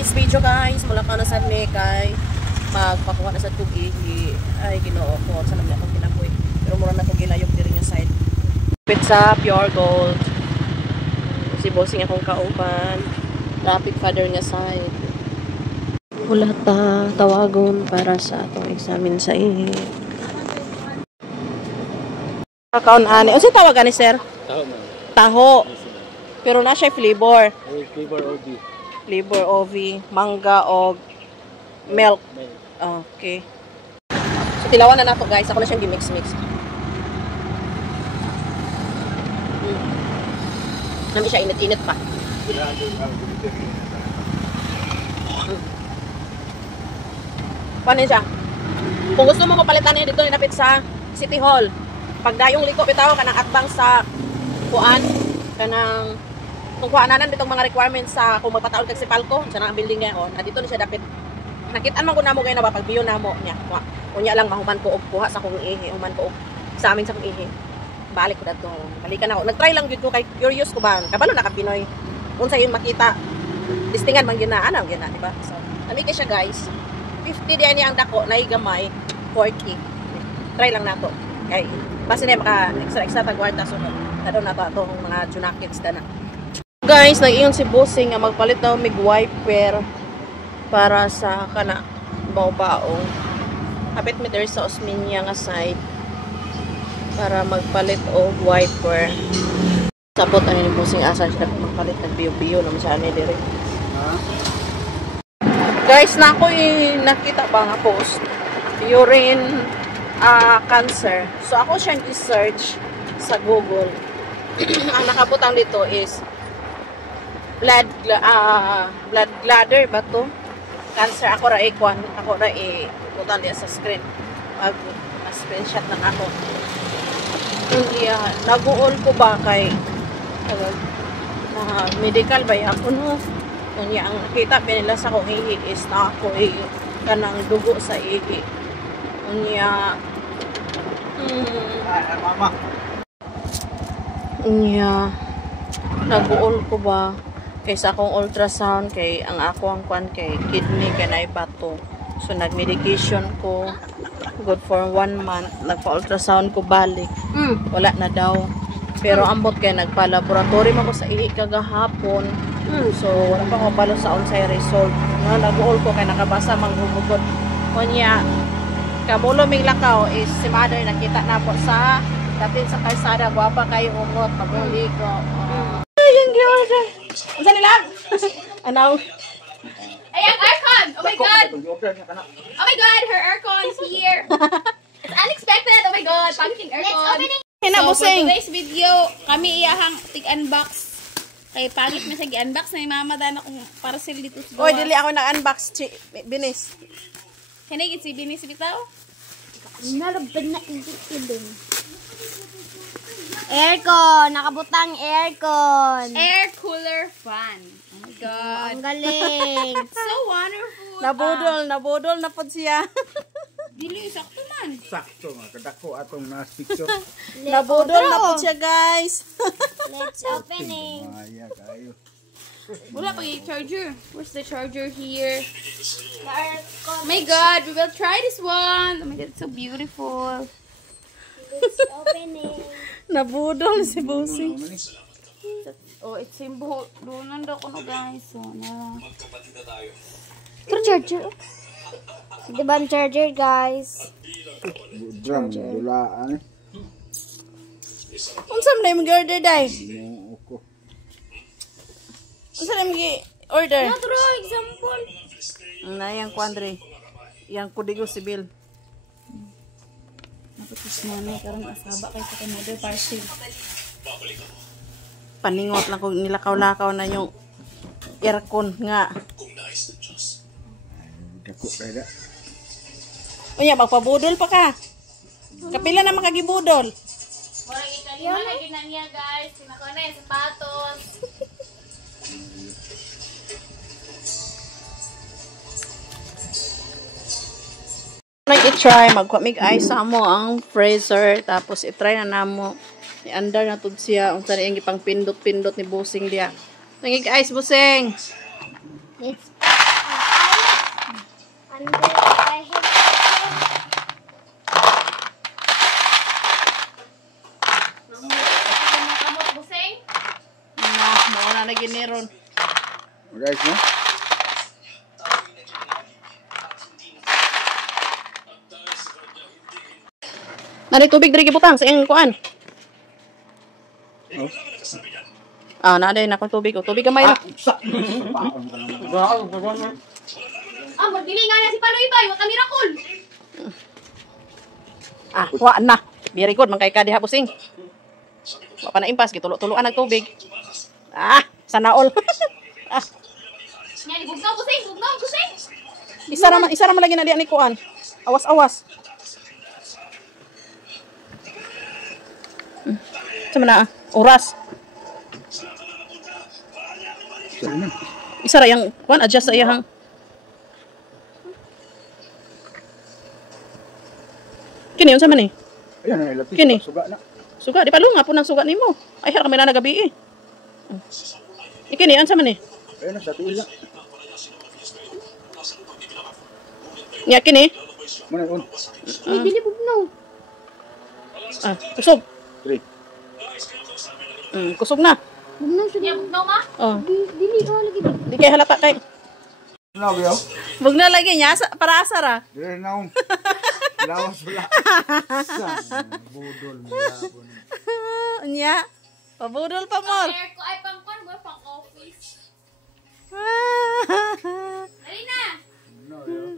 This video guys, mula ka na sa me kay magpakuha na sa tugi ay Ginoo ko sa namin akong kinapoy. Pero mura na itong gilayog diri nga side. Pizza Pure Gold. Si bossing akong kauban. Rapid father nga side. Wala ta tawagon para sa atong examine sa ihi. Account ani. Unsa tawagan ni sir? Taho man. Taho. Pero na siya flavor. Ay, flavor OG. Flavor OV, mangga o milk. Okay. So tilawan na nato guys. Ako na siyang gimix-mix. Nami siya init-init pa. Paano siya? Kung gusto mo ko palitan niya dito inapit sa City Hall. Pagdayong liko bitaw kanang atbang sa kuan kanang kung kuanan bitong mga requirements sa kung magpataon kag si Palco sa nang building niya on. Dito na siya dapat nakitaan man ko namo kay na ba pagbiyo namo niya. Unya lang mahuman ko og kuha sa kong ihi, human ko og sa amin sa kong ihi. Balik ko dadto. Balikan ako. Nagtry lang gyud ko kay curious ko ba. Kabalo na ka Pinoy. Unsa yung makita distingan man gyud na ana gyud na, di ba? So, ani kay siya guys. 50 diyan ni ang dako nay gamay 40. Try lang nato. Kay base na maka extra tagwarta so nadon na to atong mga junakits na. Guys, nag-iyon si bossing nga magpalit daw mig wiper para sa kana bao-baong. Hapit mi diri sa Osminia nga side para magpalit og wiper. Sabot ani ni bossing asa siya magpalit nagbiyo-biyo naman siya ani diri. Guys, na ako nakita ba nga post urine cancer. So ako siya i-search sa Google. Ang nakabutang dito is blood bladder ba to? Cancer. Ako ra butan diya sa screen. Screenshot lang ako. Naguol ko ba kay medical ba ako no? Kunya ang nakita nila sa kong ihi is na ako kanang dugo sa ihi. Kunya naguol ko ba kaysa akong ultrasound kay ang ako ang kwan kay kidney kay naibato. So nag-medication ko good for 1 month. Nagpa-ultrasound ko balik. Wala na daw. Pero ambot kay nagpa-laboratory man ko sa ihi kagahapon. So wala pa ko palo sa unsay result. No, naguol ko kay nakabasa manghugod. Kunya kamulo ming lakaw is si mother nakita na po sa datin sa kalsada guwapa kayo umot paguli ko. Ayun gyud. Unsa nila? Anaw. Ay, ang aircon! Oh my God! Oh my God, her aircon is here! It's unexpected! Oh my God, pumpkin aircon! So, for today's video, kami iyahang tig-unbox. Kay pangit na sa gi-unbox na yung mama dana kong parcel dito sa gawa. Oy, dili ako nag-unbox binis. Hinigit si Binis bitaw? Nalabad na ibig. Aircon! Nakabutang aircon! Air cooler fan. Oh my God. Ang galing! So wonderful. Nabudol na pod siya. Dili, sakto man. Sakto nga, kadako atong nas picture. Nabudol na pod siya guys. Let's opening. Maya kayo. Wala pa yung charger. Where's the charger here? Aircon. Oh my God, we will try this one. Oh my God, it's so beautiful. Let's opening. Nabudol si bossing. Oh, it's simple. Doon daw ko no guys. So, na. Pero charger. Diba ang charger guys? Drum, dulaan. Unsa man yung order day? Ako. Unsa man yung order? Otro example. Na yang kwadre. Yang kudigo sibil. Tapos nanay karon asaba kay sa another parcel. Paningot lang kung nilakaw-lakaw na yung aircon nga. Dako kaya. Unya, magpabudol pa ka. Kapila na makagibudol. Murag ikalima na yun na niya guys. Sinako na yung sapatos. I-try, magkwamig ice sa mo ang freezer. Tapos i-try na namo. I-under na tud siya. Unsa na yung ipang pindot-pindot ni Busing diya. Nangig ice, Busing. Let's Under I have Kamot busing. Mo na naginiron. Guys, no? Nari tubig diri gibutang sa iyang kuan. Naday na ko tubig. Tubig gamay na. Magdili nga na si Paloy Bay. Wag ka miracle. Wa na. Very good, man kay ka diha busing. Wa pa na impas gitulo-tuloan ang tubig. Sana all. Yan, bugnaw busing. Bugnaw busing. Isa ra man lagi na diha ni kuan. Awas-awas. Sama na oras. Isa ra yang kuan adjust sa iyang. Kini unsa man ni? Ayan, ay lapis. Kini? Suga na. Suga di palunga po nang suga nimo. Ay har kami na nagabi eh. Ikini unsa man ni? Ayan na, sa tiil na. Nya kini? Muna yun. Ay, dili bugnaw. Kusog. 3. Kusog na. Bugnaw siya. Yan, bugnaw ma. Dili ko lagi. Di kay halata kay. Ano ba yun? Bugna lagi niya para asara. Dili na akong. Lawas wala. Budol. Nya. Pabudol pa mo. Air ko ay pang pang office. Dali na. No, yun.